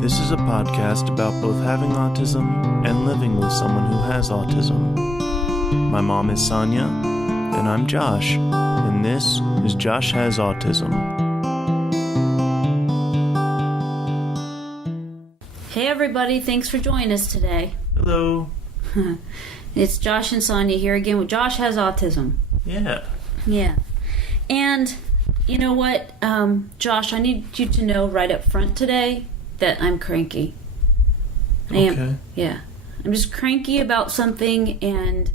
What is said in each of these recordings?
This is a podcast about both having autism and living with someone who has autism. My mom is Sonya, and I'm Josh, and this is Josh Has Autism. Hey everybody, thanks for joining us today. Hello. It's Josh and Sonya here again with Josh Has Autism. Yeah. And you know what, Josh, I need you to know right up front today that I'm cranky. I am. Yeah. I'm just cranky about something, and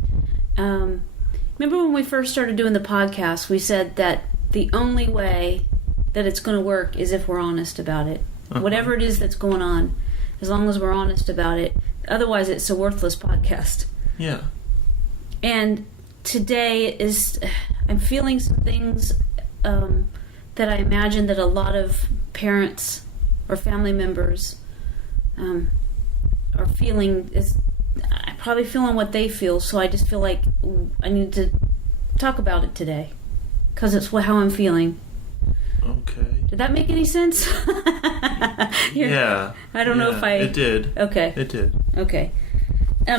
remember when we first started doing the podcast, we said that the only way that it's going to work is if we're honest about it. Whatever it is that's going on, as long as we're honest about it. Otherwise, it's a worthless podcast. Yeah. And today I'm feeling some things that I imagine that a lot of parents or family members are feeling. I'm probably feeling what they feel, so I just feel like I need to talk about it today because it's how I'm feeling. Okay. Did that make any sense? Yeah. I don't know if I... It did. Okay. It did. Okay.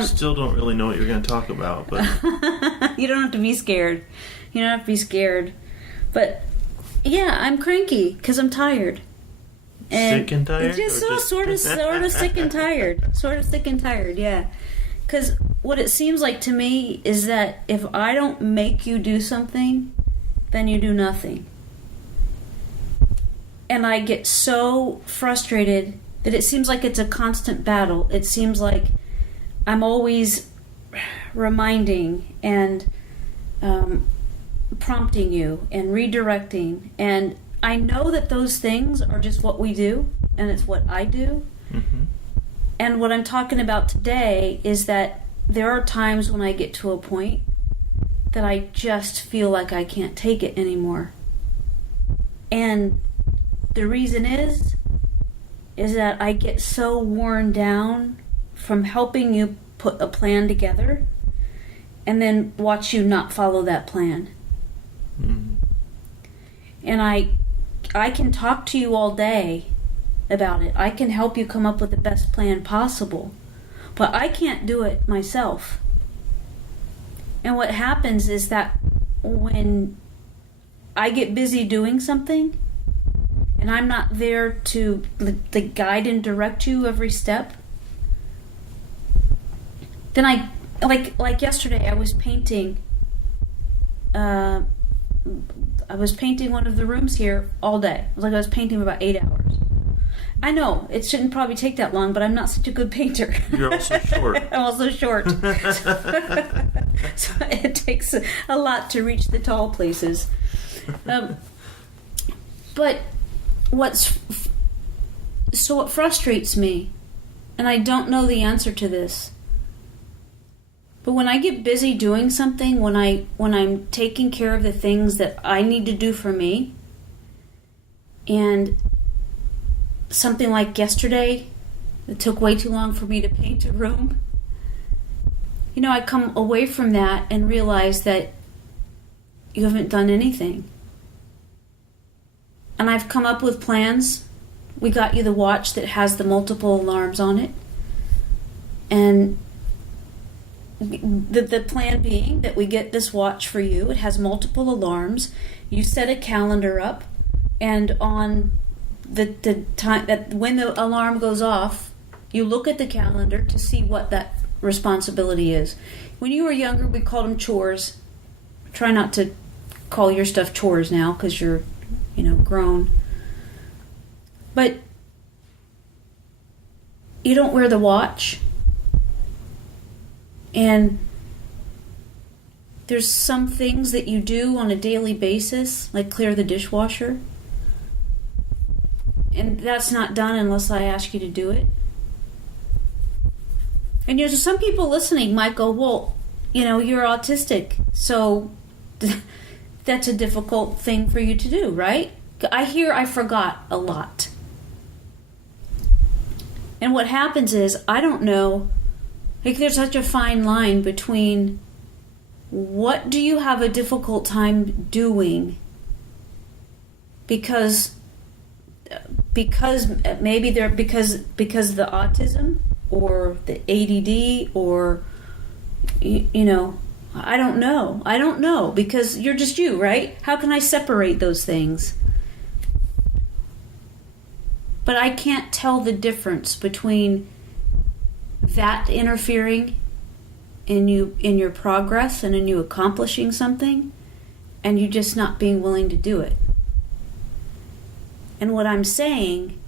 Still don't really know what you're going to talk about, but... You don't have to be scared. You don't have to be scared. But, yeah, I'm cranky because I'm tired. Sick and tired? Just sort of sick and tired. Sort of sick and tired, yeah. Because what it seems like to me is that if I don't make you do something, then you do nothing. And I get so frustrated that it seems like it's a constant battle. It seems like I'm always reminding and prompting you and redirecting. And I know that those things are just what we do, and it's what I do. Mm-hmm. And what I'm talking about today is that there are times when I get to a point that I just feel like I can't take it anymore. And the reason is that I get so worn down from helping you put a plan together and then watch you not follow that plan. Mm. And I can talk to you all day about it. I can help you come up with the best plan possible, but I can't do it myself. And what happens is that when I get busy doing something and I'm not there to guide and direct you every step, then I like yesterday I was painting one of the rooms here all day. It was like I was painting for about 8 hours. I know it shouldn't probably take that long, but I'm not such a good painter. You're also short. I'm also short. So it takes a lot to reach the tall places. But what frustrates me, and I don't know the answer to this, but when I get busy doing something, when I'm taking care of the things that I need to do for me, and something like yesterday, it took way too long for me to paint a room, I come away from that and realize that you haven't done anything. And I've come up with plans. We got you the watch that has the multiple alarms on it. And the plan being that we get this watch for you. It has multiple alarms. You set a calendar up, and on the time that when the alarm goes off, you look at the calendar to see what that responsibility is. When you were younger, we called them chores. Try not to call your stuff chores now because you're grown. But you don't wear the watch. And there's some things that you do on a daily basis, like clear the dishwasher. And that's not done unless I ask you to do it. And some people listening might go, well, you're autistic, so that's a difficult thing for you to do, right? I forgot a lot. And what happens is, I don't know, there's such a fine line between what do you have a difficult time doing because because maybe they're because of the autism or the ADD or you know, I don't know because you're just you, right? How can I separate those things? But I can't tell the difference between that interfering in your progress and in you accomplishing something and you just not being willing to do it. And what I'm saying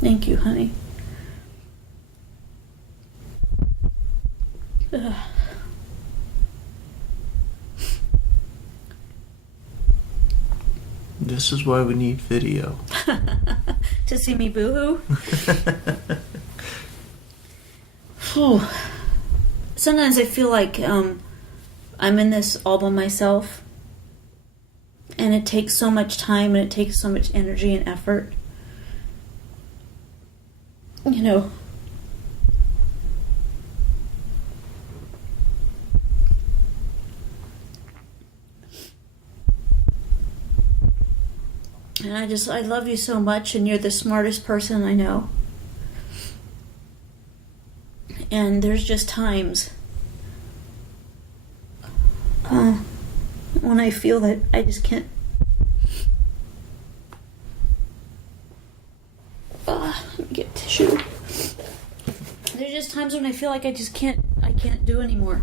thank you, honey. Ugh. This is why we need video. To see me boo-hoo? Sometimes I feel like I'm in this all by myself. And it takes so much time and it takes so much energy and effort. You know. And I love you so much, and you're the smartest person I know. And there's just times when I feel that I just can't. Let me get tissue. There's just times when I feel like I can't do anymore.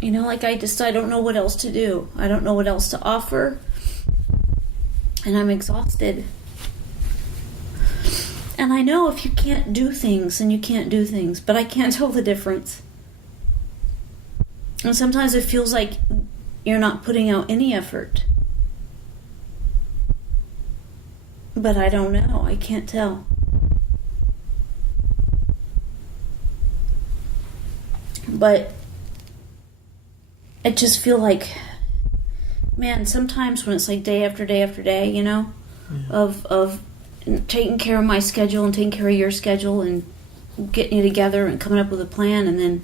You know, like I don't know what else to do. I don't know what else to offer. And I'm exhausted. And I know if you can't do things, then you can't do things. But I can't tell the difference. And sometimes it feels like you're not putting out any effort. But I don't know. I can't tell. But I just feel like, man, sometimes when it's like day after day after day, you know, of taking care of my schedule and taking care of your schedule and getting you together and coming up with a plan, and then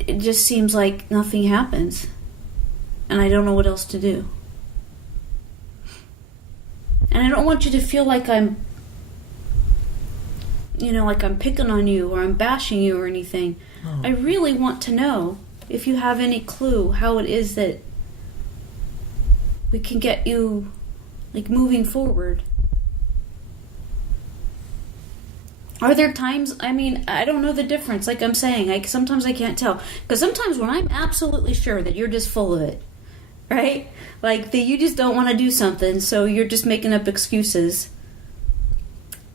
it just seems like nothing happens. And I don't know what else to do. And I don't want you to feel like I'm, you know, like I'm picking on you or I'm bashing you or anything. Oh. I really want to know if you have any clue how it is that we can get you, like, moving forward. Are there times, I mean, I don't know the difference, like I'm saying. Sometimes I can't tell. Because sometimes when I'm absolutely sure that you're just full of it, right? Like, that you just don't want to do something, so you're just making up excuses.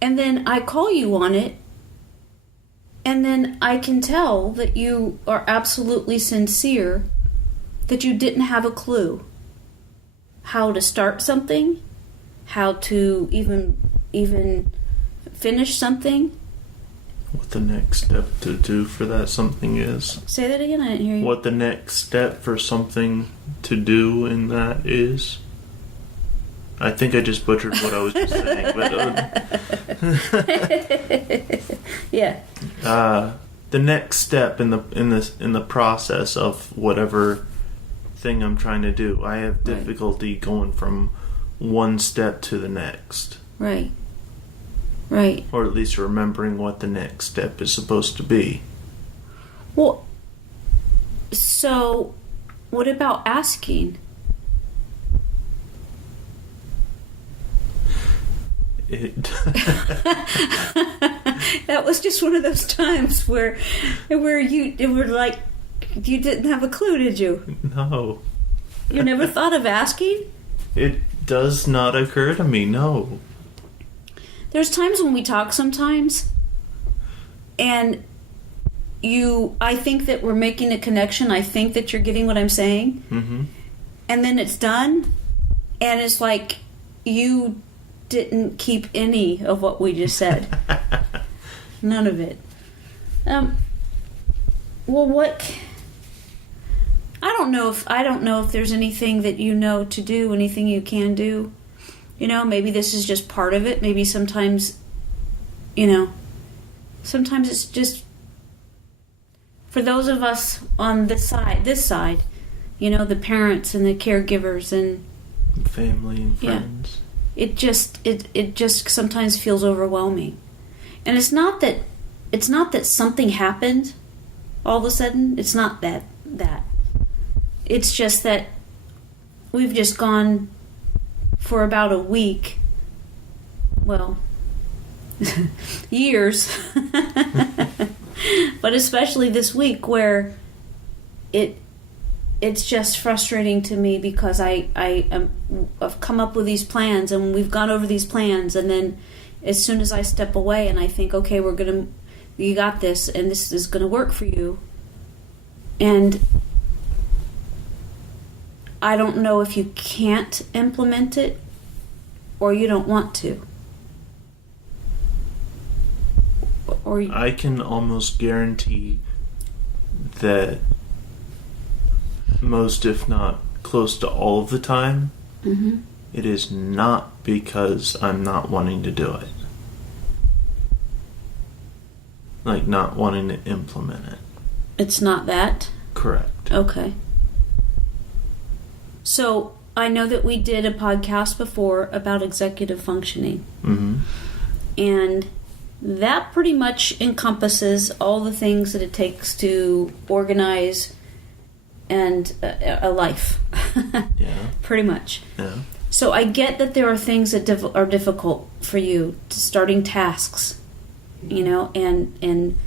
And then I call you on it, and then I can tell that you are absolutely sincere, that you didn't have a clue how to start something, how to even finish something. What the next step to do for that something is. Say that again, I didn't hear you. What the next step for something to do in that is. I think I just butchered what I was just saying, but yeah. The next step in the process of whatever thing I'm trying to do, I have difficulty going from one step to the next. Right. Right. Or at least remembering what the next step is supposed to be. Well, so what about asking? That was just one of those times where you were like, you didn't have a clue, did you? No. You never thought of asking? It does not occur to me, no. There's times when we talk sometimes, and I think that we're making a connection. I think that you're getting what I'm saying. Mm-hmm. And then it's done, and it's like you didn't keep any of what we just said. None of it. Well, what? I don't know if there's anything that you know to do, anything you can do. Maybe this is just part of it. Maybe sometimes, sometimes it's just for those of us on this side, the parents and the caregivers and family and friends. It just sometimes feels overwhelming. And it's not that something happened all of a sudden. It's not that. It's just that we've just gone for about a week, well, years, but especially this week where it's just frustrating to me because I've come up with these plans and we've gone over these plans, and then as soon as I step away and I think, okay, you got this and this is going to work for you, and I don't know if you can't implement it or you don't want to. Or I can almost guarantee that most, if not close to all of the time, mm-hmm. It is not because I'm not wanting to do it. Like not wanting to implement it. It's not that? Correct. Okay. So I know that we did a podcast before about executive functioning. Mm-hmm. And that pretty much encompasses all the things that it takes to organize and a life. Yeah. Pretty much. Yeah. So I get that there are things that are difficult for you, starting tasks, and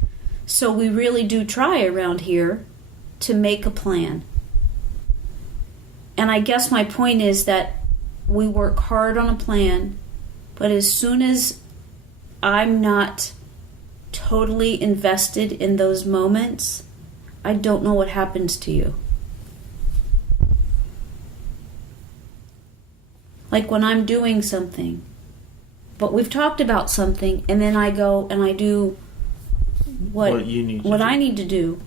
so we really do try around here to make a plan. And I guess my point is that we work hard on a plan, but as soon as I'm not totally invested in those moments, I don't know what happens to you. Like when I'm doing something, but we've talked about something, and then I go and I do what I need to do.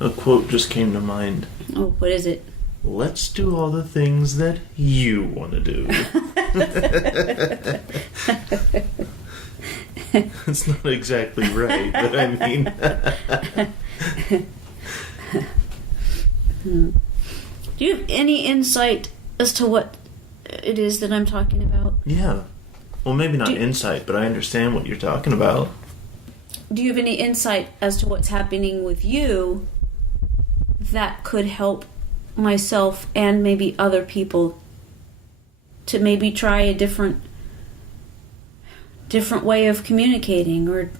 A quote just came to mind. Oh, what is it? Let's do all the things that you want to do. It's not exactly right, but I mean... Do you have any insight as to what it is that I'm talking about? Yeah. Well, maybe not insight, but I understand what you're talking about. Do you have any insight as to what's happening with you that could help myself and maybe other people to maybe try a different way of communicating? Or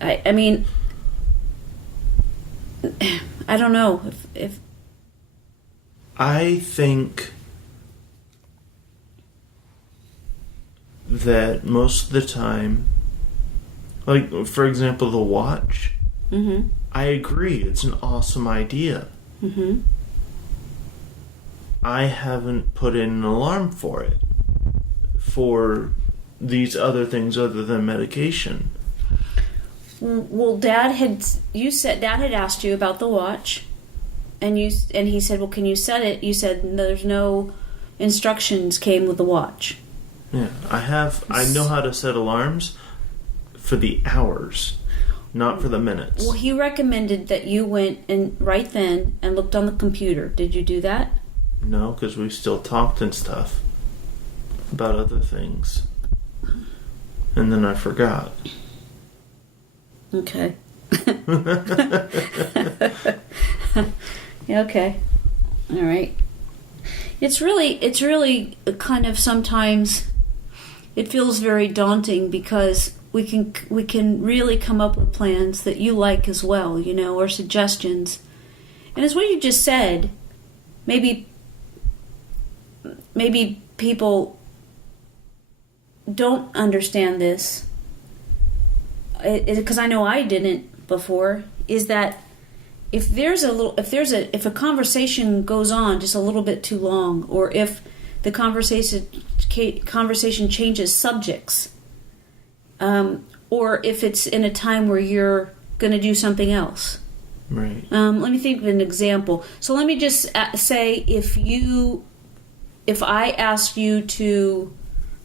I mean, I don't know if I think that most of the time, like for example the watch, mm-hmm. I agree, it's an awesome idea. Mm-hmm. I haven't put in an alarm for it, for these other things other than medication. Well, Dad had asked you about the watch, and he said, well, can you set it? You said there's no instructions came with the watch. Yeah, I know how to set alarms for the hours, not for the minutes. Well, he recommended that you went and right then and looked on the computer. Did you do that? No, because we still talked and stuff about other things. And then I forgot. Okay. Okay. All right. It's really kind of sometimes it feels very daunting because we can really come up with plans that you like as well, or suggestions. And as what you just said, maybe people don't understand this, because I know I didn't before, is that if a conversation goes on just a little bit too long, or if the conversation changes subjects, or if it's in a time where you're going to do something else. Right. Let me think of an example. So let me just say, if if I ask you to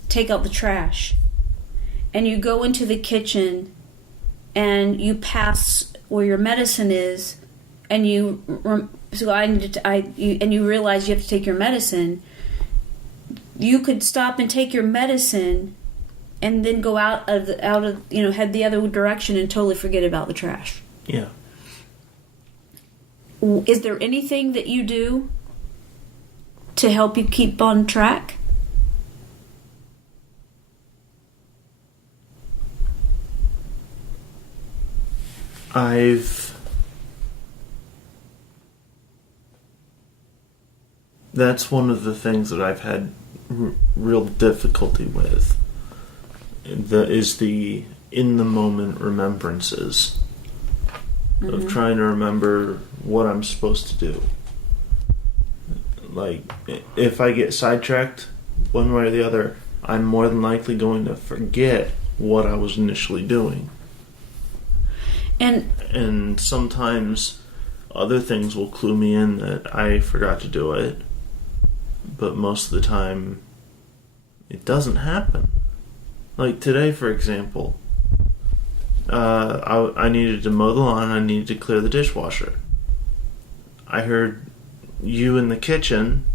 take out the trash and you go into the kitchen and you pass where your medicine is, and you realize you have to take your medicine, you could stop and take your medicine and then go out of head the other direction and totally forget about the trash. Yeah. Is there anything that you do to help you keep on track? That's one of the things that I've had real difficulty with. Is the in the moment remembrances of trying to remember what I'm supposed to do. Like, if I get sidetracked one way or the other, I'm more than likely going to forget what I was initially doing. And sometimes other things will clue me in that I forgot to do it, but most of the time it doesn't happen. Like today, for example, I needed to mow the lawn, I needed to clear the dishwasher. I heard you in the kitchen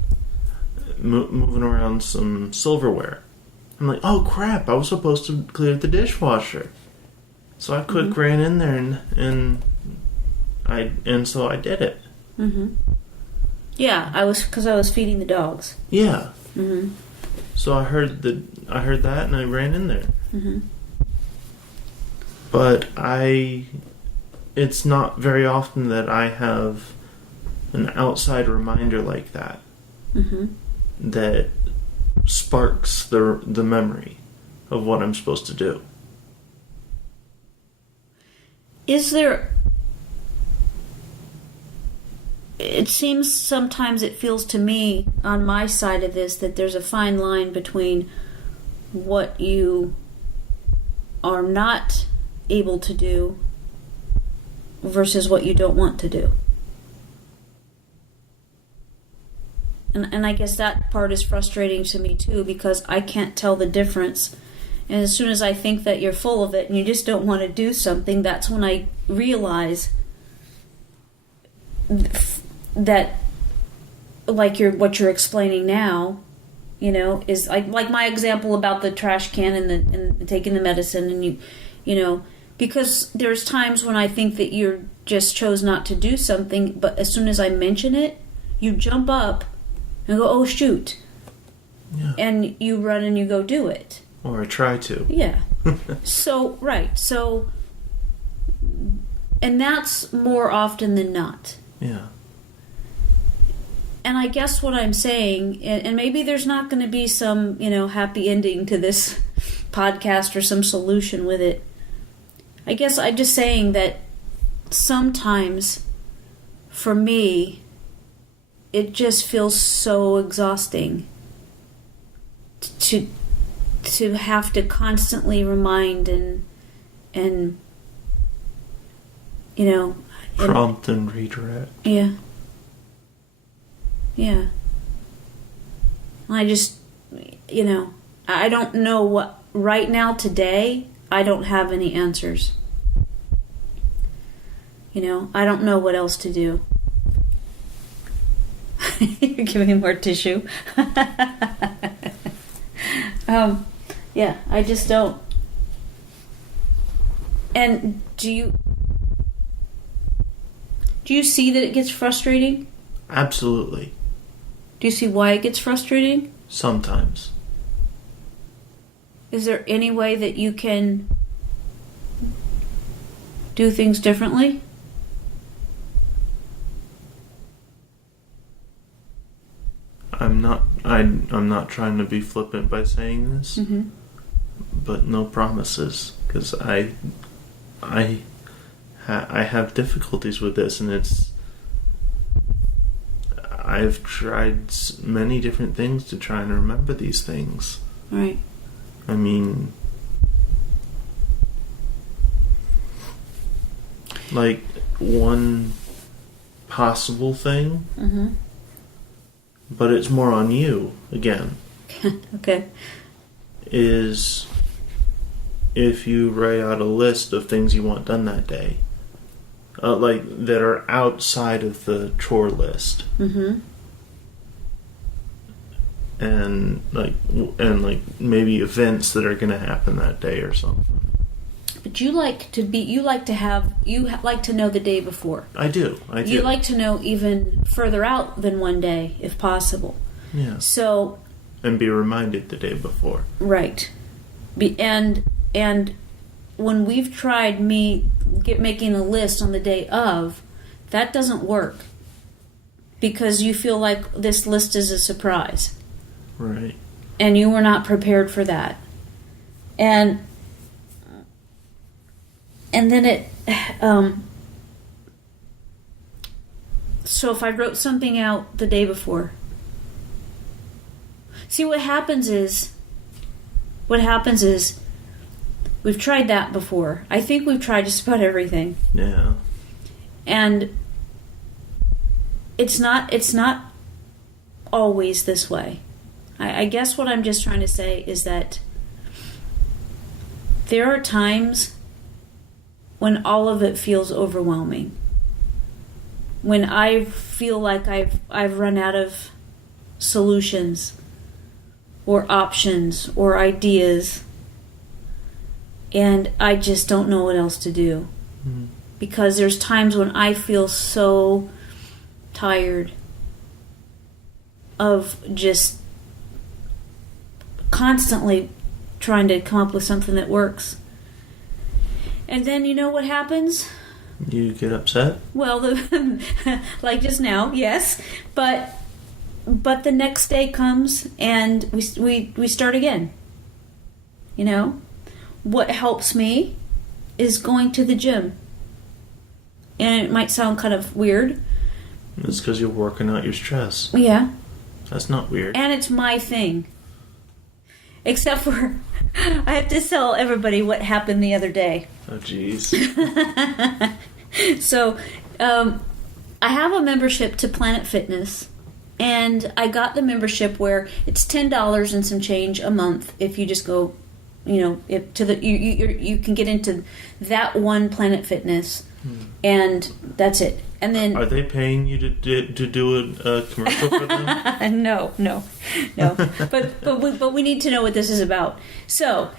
moving around some silverware. I'm like, oh crap, I was supposed to clear the dishwasher. So I quick ran in there and so I did it. Mm-hmm. Yeah, because I was feeding the dogs. Yeah. Mm-hmm. So I heard that and I ran in there. Mm-hmm. But it's not very often that I have an outside reminder like that that sparks the memory of what I'm supposed to do. Is there... It seems sometimes it feels to me on my side of this that there's a fine line between what you are not able to do versus what you don't want to do. And I guess that part is frustrating to me too, because I can't tell the difference. And as soon as I think that you're full of it and you just don't want to do something, that's when I realize that, like what you're explaining now, is like my example about the trash can and taking the medicine, and you because there's times when I think that you just chose not to do something, but as soon as I mention it, you jump up and go, oh shoot. Yeah. And you run and you go do it. Or I try to. Yeah. So, right. So, and that's more often than not. Yeah. And I guess what I'm saying, and maybe there's not going to be some, happy ending to this podcast or some solution with it. I guess I'm just saying that sometimes, for me, it just feels so exhausting to have to constantly remind and prompt and redirect. Yeah. Yeah. I just, I don't know what, right now, today, I don't have any answers. I don't know what else to do. You're giving me more tissue. Yeah, I just don't. And do you see that it gets frustrating? Absolutely. Do you see why it gets frustrating? Sometimes. Is there any way that you can do things differently? I'm not trying to be flippant by saying this, but no promises, because I have difficulties with this, and I've tried many different things to try and remember these things. Right. I mean, like, one possible thing but it's more on you, again. Okay. Is if you write out a list of things you want done that day, like that are outside of the chore list. Mm-hmm. And maybe events that are going to happen that day or something. But you like to know the day before. I do. You like to know even further out than one day, if possible. Yeah. So. And be reminded the day before. Right. And when we've tried making a list on the day of, that doesn't work. Because you feel like this list is a surprise. Right. And you were not prepared for that. And then it, so if I wrote something out the day before, see what happens is, we've tried that before. I think we've tried just about everything. Yeah. And it's not always this way. I guess what I'm just trying to say is that there are times when all of it feels overwhelming. When I feel like I've run out of solutions or options or ideas, and I just don't know what else to do. Mm-hmm. Because there's times when I feel so tired of just constantly trying to come up with something that works. And then you know what happens? You get upset? Well, like just now, yes. But the next day comes and we start again. You know? What helps me is going to the gym. And it might sound kind of weird. It's because you're working out your stress. Yeah. That's not weird. And it's my thing. Except for, I have to tell everybody what happened the other day. Oh, jeez. So, I have a membership to Planet Fitness, and I got the membership where it's $10 and some change a month if you just go, you can get into that one Planet Fitness, and that's it. And then are they paying you to do a commercial for them? No. But we need to know what this is about. So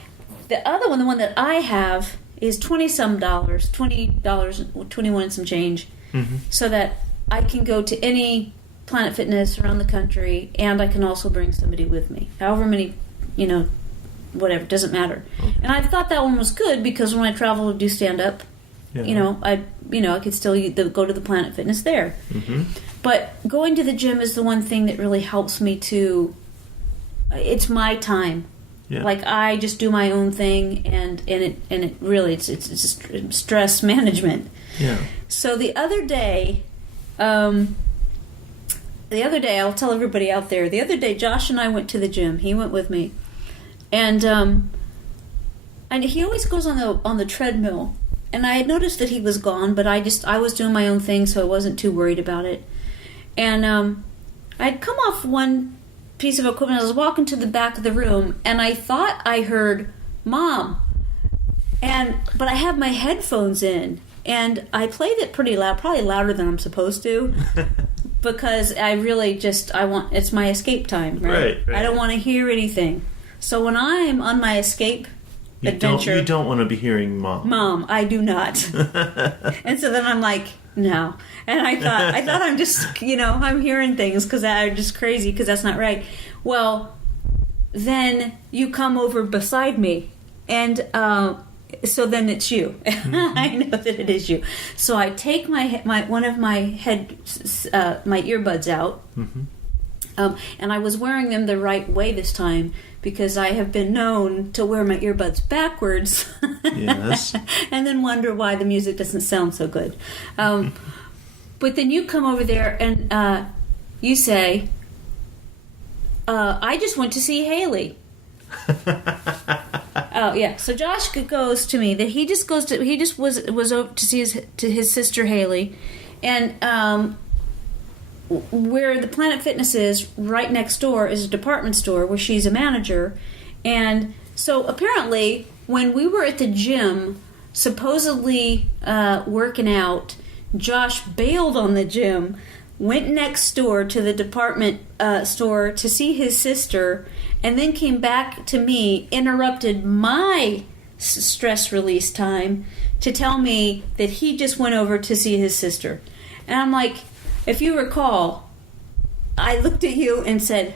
the other one, the one that I have, is $20 21 and some change, so that I can go to any Planet Fitness around the country, and I can also bring somebody with me. However many, whatever, doesn't matter. Okay. And I thought that one was good because when I travel to do stand up, I could still go to the Planet Fitness there. Mm-hmm. But going to the gym is the one thing that really helps me to. It's my time. Yeah. Like I just do my own thing, and it really it's just stress management. Yeah. So the other day, I'll tell everybody out there. The other day, Josh and I went to the gym. He went with me, and he always goes on the treadmill. And I had noticed that he was gone, but I was doing my own thing, so I wasn't too worried about it. And I'd come off one piece of equipment. I was walking to the back of the room, and I thought I heard Mom. But I had my headphones in, and I played it pretty loud, probably louder than I'm supposed to, because I really it's my escape time, right? Right. I don't want to hear anything. So when I'm on my escape adventure. You don't want to be hearing Mom. Mom, I do not. And so then I'm like, no. And I thought I'm just, I'm hearing things because I'm just crazy because that's not right. Well, then you come over beside me, and so then it's you. Mm-hmm. I know that it is you. So I take my one of my my earbuds out. Mm-hmm. And I was wearing them the right way this time because I have been known to wear my earbuds backwards. Yes. And then wonder why the music doesn't sound so good. But then you come over there and you say, I just went to see Haley. Oh yeah. So Josh goes to me that he just was over to see his sister Haley, and where the Planet Fitness is, right next door, is a department store where she's a manager. And so apparently, when we were at the gym, supposedly working out, Josh bailed on the gym, went next door to the department store to see his sister, and then came back to me, interrupted my stress release time to tell me that he just went over to see his sister. And I'm like, if you recall, I looked at you and said,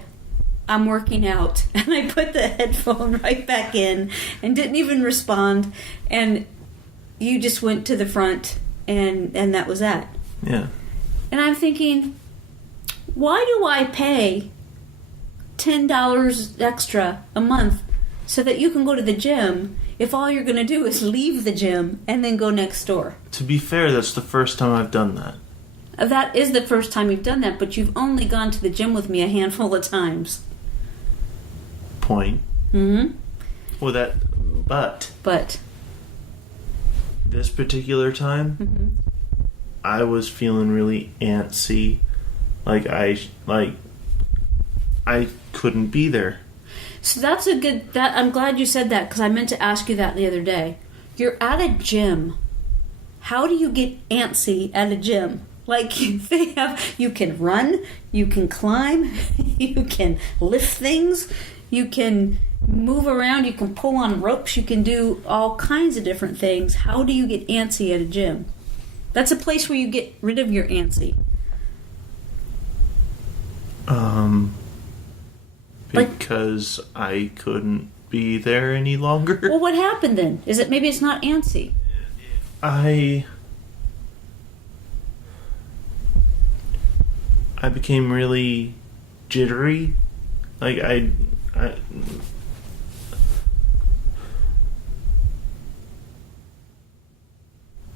I'm working out. And I put the headphone right back in and didn't even respond. And you just went to the front and that was that. Yeah. And I'm thinking, why do I pay $10 extra a month so that you can go to the gym if all you're going to do is leave the gym and then go next door? To be fair, that's the first time I've done that. That is the first time you've done that, but you've only gone to the gym with me a handful of times. Point. Mm-hmm. Well, but this particular time, mm-hmm. I was feeling really antsy. I couldn't be there. So that's a good. I'm glad you said that because I meant to ask you that the other day. You're at a gym. How do you get antsy at a gym? You can run, you can climb, you can lift things, you can move around, you can pull on ropes, you can do all kinds of different things. How do you get antsy at a gym? That's a place where you get rid of your antsy. Because I couldn't be there any longer. Well, what happened then? Maybe it's not antsy? I became really jittery. I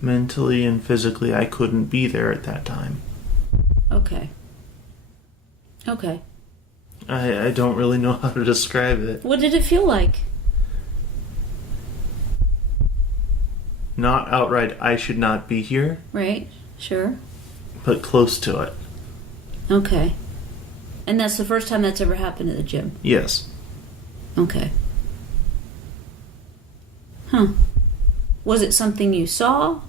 mentally and physically, I couldn't be there at that time. Okay. I don't really know how to describe it. What did it feel like? Not outright, I should not be here. Right, sure. But close to it. Okay. And that's the first time that's ever happened at the gym? Yes. Okay. Huh. Was it something you saw?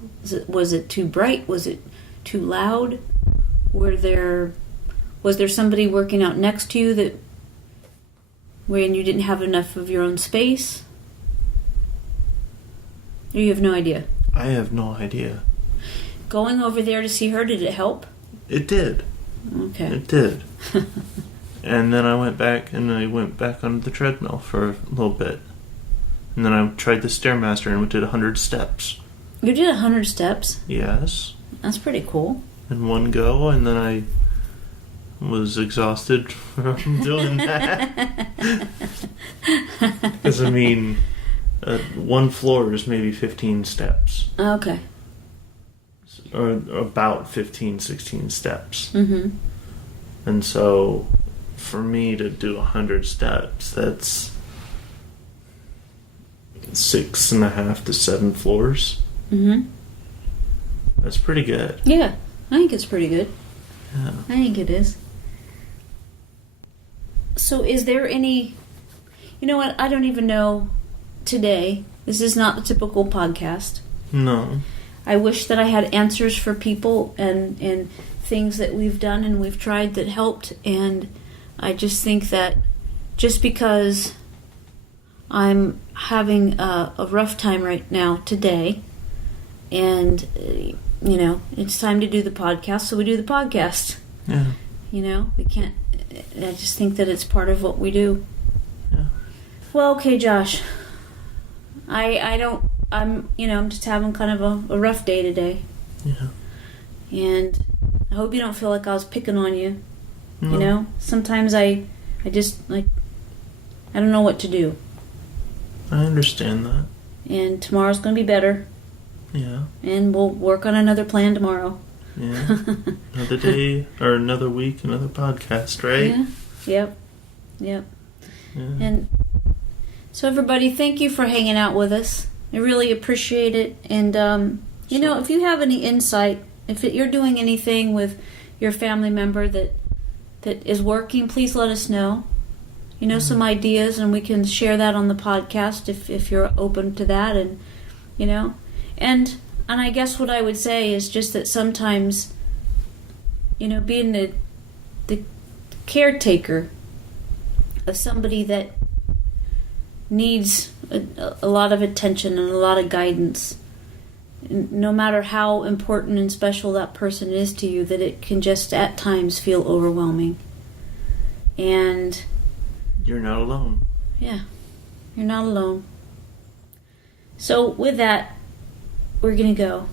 Was it too bright? Was it too loud? Was there somebody working out next to you when you didn't have enough of your own space? Or you have no idea? I have no idea. Going over there to see her, did it help? It did. Okay. It did. And then I went back on the treadmill for a little bit. And then I tried the Stairmaster and did 100 steps. You did 100 steps? Yes. That's pretty cool. In one go, and then I was exhausted from doing that. Because, one floor is maybe 15 steps. Okay. Or about 15, 16 steps. Mm-hmm. And so, for me to do 100 steps, that's 6.5 to 7 floors. Mm-hmm. That's pretty good. Yeah, I think it's pretty good. Yeah. I think it is. So is there any... You know what? I don't even know today. This is not the typical podcast. No. I wish that I had answers for people and things that we've done and we've tried that helped. And I just think that just because I'm having a rough time right now today, and it's time to do the podcast, so we do the podcast. Yeah. We can't. I just think that it's part of what we do. Yeah. Well, okay, Josh. I'm just having kind of a rough day today. Yeah. And I hope you don't feel like I was picking on you. No. Sometimes I just, I don't know what to do. I understand that. And tomorrow's going to be better. Yeah. And we'll work on another plan tomorrow. Yeah. Another day, or another week, another podcast, right? Yeah. Yep. Yeah. And so everybody, thank you for hanging out with us. I really appreciate it. And, if you have any insight, if you're doing anything with your family member that is working, please let us know. Some ideas, and we can share that on the podcast if you're open to that. And and I guess what I would say is just that sometimes, being the caretaker of somebody that needs a lot of attention and a lot of guidance, no matter how important and special that person is to you, that it can just at times feel overwhelming. And you're not alone. Yeah, you're not alone. So with that, we're going to go.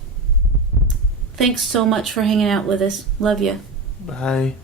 Thanks so much for hanging out with us. Love you. Bye.